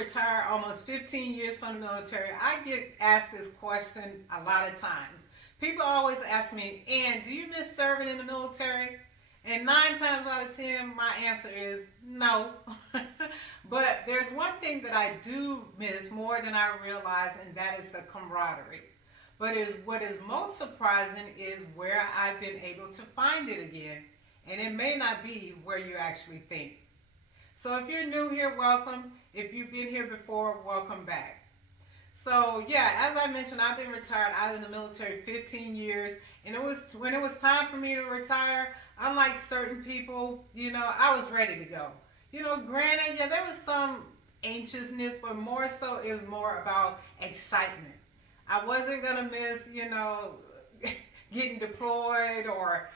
retired almost 15 years from the military, I get asked this question a lot of times. People always ask me, Ann, do you miss serving in the military? And 9 times out of 10, my answer is no. But there's one thing that I do miss more than I realize, and that is the camaraderie. But what is most surprising is where I've been able to find it again. And it may not be where you actually think. So if you're new here, welcome. If you've been here before, welcome back. So yeah, as I mentioned, I've been retired out of the military 15 years. And when it was time for me to retire, unlike certain people, I was ready to go. Granted, yeah, there was some anxiousness, but more so it was more about excitement. I wasn't gonna miss, getting deployed or,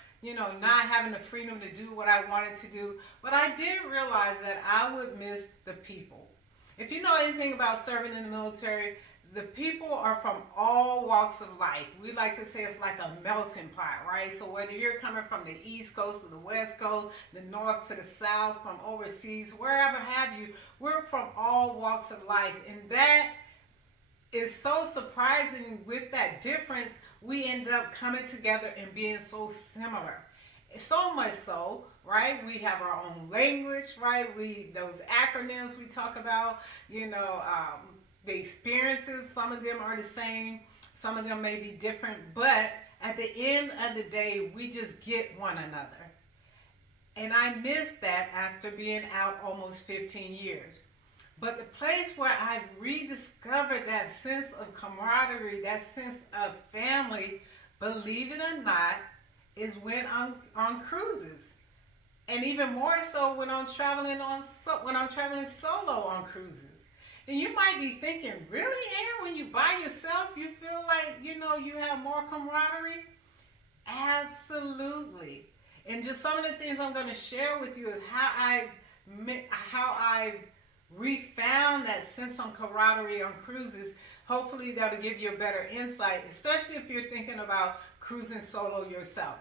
not having the freedom to do what I wanted to do. But I did realize that I would miss the people. If you know anything about serving in the military, the people are from all walks of life. We like to say it's like a melting pot, right? So whether you're coming from the East Coast to the West Coast, the North to the South, from overseas, wherever have you, we're from all walks of life. And that is so surprising. With that difference, we end up coming together and being so similar. So much so, right? We have our own language, right? Those acronyms we talk about, the experiences, some of them are the same, some of them may be different, but at the end of the day, we just get one another. And I missed that after being out almost 15 years. But the place where I've rediscovered that sense of camaraderie, that sense of family, believe it or not, is when I'm on cruises. And even more so when I'm traveling solo on cruises. And you might be thinking, really, Ann, when you by yourself, you feel like, you have more camaraderie? Absolutely. And just some of the things I'm going to share with you is how I've refound that sense of camaraderie on cruises. Hopefully that'll give you a better insight, especially if you're thinking about cruising solo yourself.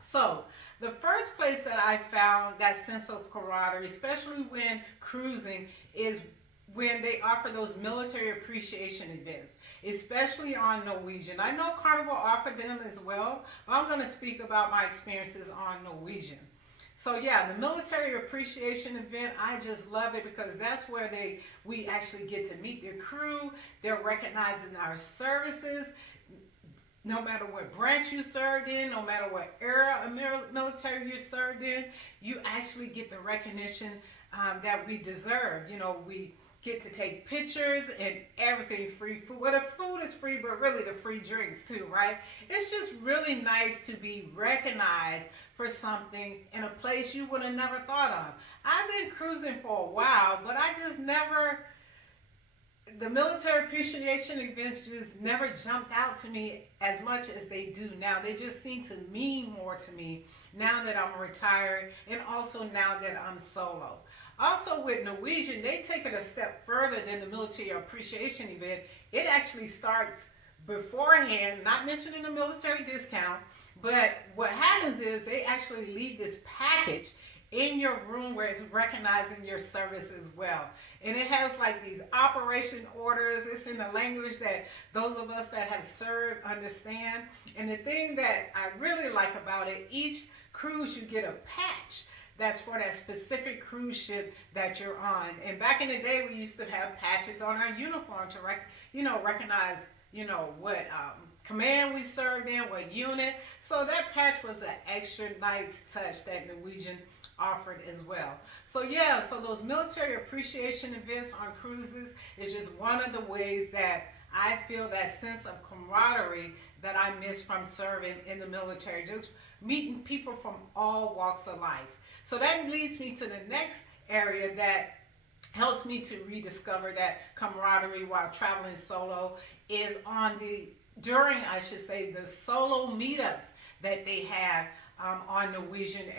So the first place that I found that sense of camaraderie, especially when cruising, is when they offer those military appreciation events, especially on Norwegian. I know Carnival offered them as well, but I'm going to speak about my experiences on Norwegian. So yeah, the military appreciation event, I just love it because that's where we actually get to meet their crew. They're recognizing our services. No matter what branch you served in, no matter what era of military you served in, you actually get the recognition that we deserve. We get to take pictures and everything free food. Well, the food is free, but really the free drinks too, right? It's just really nice to be recognized for something in a place you would have never thought of. I've been cruising for a while, but I just never, the military appreciation events just never jumped out to me as much as they do now. They just seem to mean more to me now that I'm retired and also now that I'm solo. Also with Norwegian, they take it a step further than the military appreciation event. It actually starts beforehand, not mentioning the military discount, but what happens is they actually leave this package in your room where it's recognizing your service as well. And it has like these operation orders. It's in the language that those of us that have served understand. And the thing that I really like about it, each cruise you get a patch that's for that specific cruise ship that you're on. And back in the day, we used to have patches on our uniform to recognize, what command we served in, what unit. So that patch was an extra nice touch that Norwegian offered as well. So yeah, so those military appreciation events on cruises is just one of the ways that I feel that sense of camaraderie that I miss from serving in the military, just meeting people from all walks of life. So that leads me to the next area that helps me to rediscover that camaraderie while traveling solo is during the solo meetups that they have on Norwegian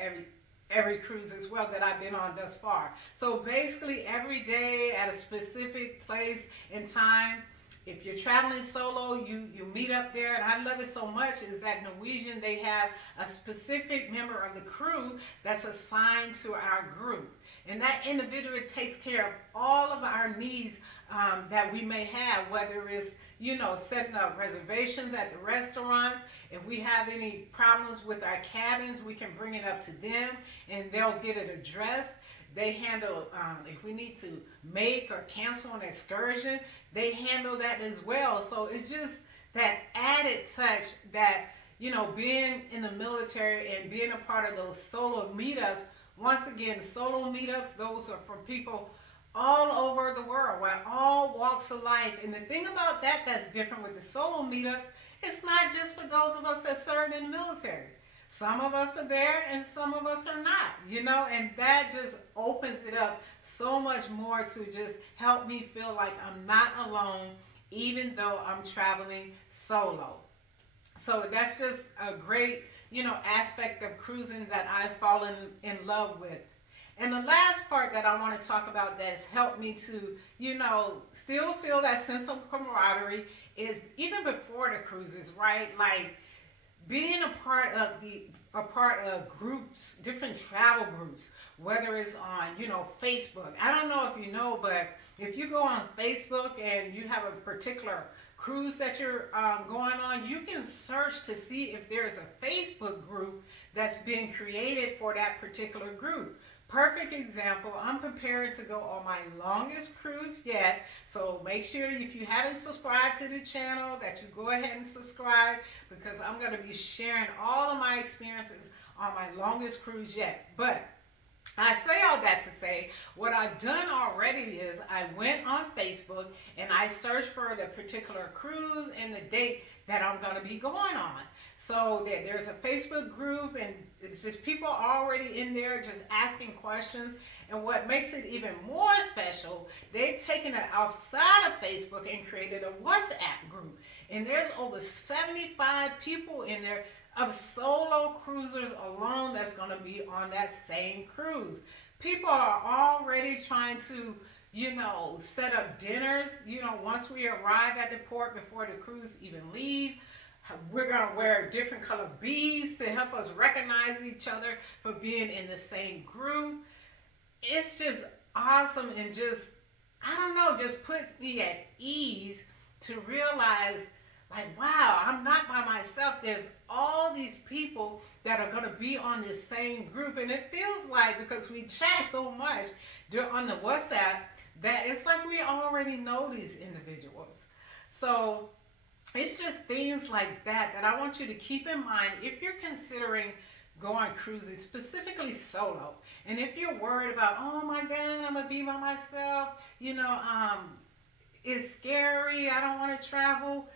every cruise as well that I've been on thus far. So basically every day at a specific place and time, If you're traveling solo, you meet up there, and I love it so much is that Norwegian, they have a specific member of the crew that's assigned to our group. And that individual takes care of all of our needs that we may have, whether it's, you know, setting up reservations at the restaurants. If we have any problems with our cabins, we can bring it up to them and they'll get it addressed. They handle, if we need to make or cancel an excursion, they handle that as well. So it's just that added touch that, you know, being in the military and being a part of those solo meetups. Once again, solo meetups, those are for people all over the world, right? All walks of life. And the thing about that that's different with the solo meetups, it's not just for those of us that served in the military. Some of us are there and some of us are not, you know, and that just opens it up so much more to just help me feel like I'm not alone, even though I'm traveling solo. So that's just a great, you know, aspect of cruising that I've fallen in love with. And the last part that I want to talk about that has helped me to, you know, still feel that sense of camaraderie is even before the cruises, right? Like being a part of groups, different travel groups, whether it's on, you know, Facebook. I don't know if you know, but if you go on Facebook and you have a particular cruise that you're going on, you can search to see if there's a Facebook group that's being created for that particular group. Perfect example, I'm preparing to go on my longest cruise yet, so make sure if you haven't subscribed to the channel that you go ahead and subscribe, because I'm going to be sharing all of my experiences on my longest cruise yet. But I say all that to say, what I've done already is I went on Facebook and I searched for the particular cruise and the date that I'm going to be going on. So there's a Facebook group and it's just people already in there just asking questions. And what makes it even more special, they've taken it outside of Facebook and created a WhatsApp group. And there's over 75 people in there of solo cruisers alone that's going to be on that same cruise. People are already trying to, you know, set up dinners. You know, once we arrive at the port before the cruise even leave, we're going to wear different color beads to help us recognize each other for being in the same group. It's just awesome and just, I don't know, just puts me at ease to realize, like, wow, I'm not by myself. There's all these people that are going to be on this same group. And it feels like, because we chat so much on the WhatsApp, that it's like we already know these individuals. So it's just things like that that I want you to keep in mind if you're considering going cruises, specifically solo. And if you're worried about, oh my God, I'm going to be by myself, you know, it's scary, I don't want to travel.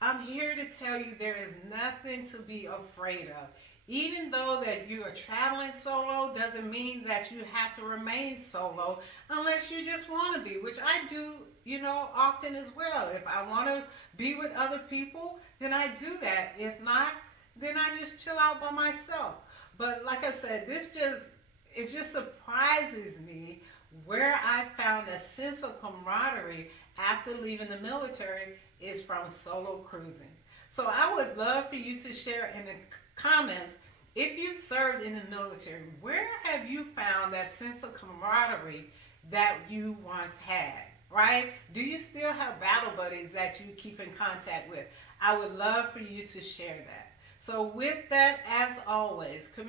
I'm here to tell you there is nothing to be afraid of. Even though that you are traveling solo doesn't mean that you have to remain solo unless you just want to be, which I do, you know, often as well. If I want to be with other people, then I do that. If not, then I just chill out by myself. But like I said, it just surprises me where I found a sense of camaraderie after leaving the military is from solo cruising. So I would love for you to share in the comments, if you served in the military, where have you found that sense of camaraderie that you once had, right? Do you still have battle buddies that you keep in contact with? I would love for you to share that. So with that, as always, with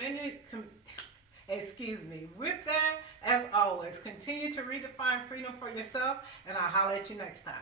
that, as always, continue to redefine freedom for yourself, and I'll holler at you next time.